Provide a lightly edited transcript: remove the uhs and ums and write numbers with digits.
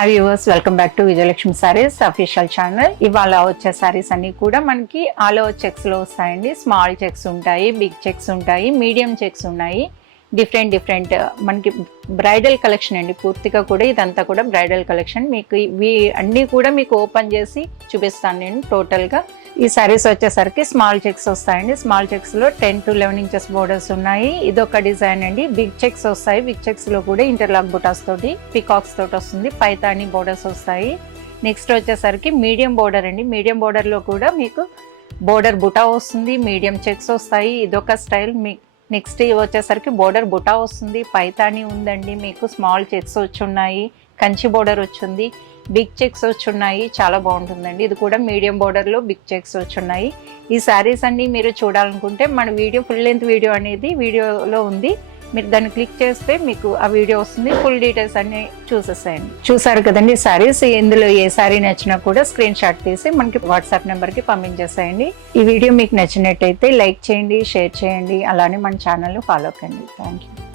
Hi viewers, welcome back to Vijayalakshmi saris official channel. ఇవాళ వచ్చే సారీస్ అన్ని కూడా మనకి ఆల్ ఓవర్ చెక్స్ లో వస్తాయండి. స్మాల్ చెక్స్ ఉంటాయి, బిగ్ చెక్స్ ఉంటాయి, మీడియం చెక్స్ ఉన్నాయి. డిఫరెంట్ మనకి బ్రైడల్ కలెక్షన్ అండి. పూర్తిగా కూడా ఇదంతా కూడా బ్రైడల్ కలెక్షన్. మీకు ఇవి అన్నీ కూడా మీకు ఓపెన్ చేసి చూపిస్తాను నేను టోటల్గా. ఈ సారీస్ వచ్చేసరికి స్మాల్ చెక్స్ వస్తాయండి. స్మాల్ చెక్స్ లో 10 to 11 ఇంచెస్ బోర్డర్స్ ఉన్నాయి. ఇదొక డిజైన్ అండి. బిగ్ చెక్స్ వస్తాయి. బిగ్ చెక్స్ లో కూడా ఇంటర్లాక్ బుటాస్ తోటి, పికాక్స్ తోటి వస్తుంది. పైతాని బోర్డర్స్ వస్తాయి. నెక్స్ట్ వచ్చేసరికి మీడియం బోర్డర్ అండి. మీడియం బోర్డర్ లో కూడా మీకు బోర్డర్ బుటా వస్తుంది, మీడియం చెక్స్ వస్తాయి. ఇదొక స్టైల్. నెక్స్ట్ వచ్చేసరికి బోర్డర్ బుటా వస్తుంది, పైతాని ఉందండి. మీకు స్మాల్ చెక్స్ వచ్చున్నాయి, కంచి బోర్డర్ వచ్చింది, బిగ్ చెక్స్ వచ్చున్నాయి. చాలా బాగుంటుందండి. ఇది కూడా మీడియం బోర్డర్లో బిగ్ చెక్స్ వచ్చున్నాయి. ఈ శారీస్ అన్ని మీరు చూడాలనుకుంటే మన వీడియో ఫుల్ లెంత్ వీడియో అనేది వీడియోలో ఉంది. మీరు దాన్ని క్లిక్ చేస్తే మీకు ఆ వీడియో వస్తుంది. ఫుల్ డీటెయిల్స్ అన్ని చూసేసేయండి. చూసారు కదండి శారీస్. ఇందులో ఏ శారీ నచ్చినా కూడా స్క్రీన్ షాట్ తీసి మనకి వాట్సాప్ నెంబర్కి పంపించేసేయండి. ఈ వీడియో మీకు నచ్చినట్టయితే లైక్ చేయండి, షేర్ చేయండి, అలానే మన ఛానల్ని ఫాలో కండి. Thank you.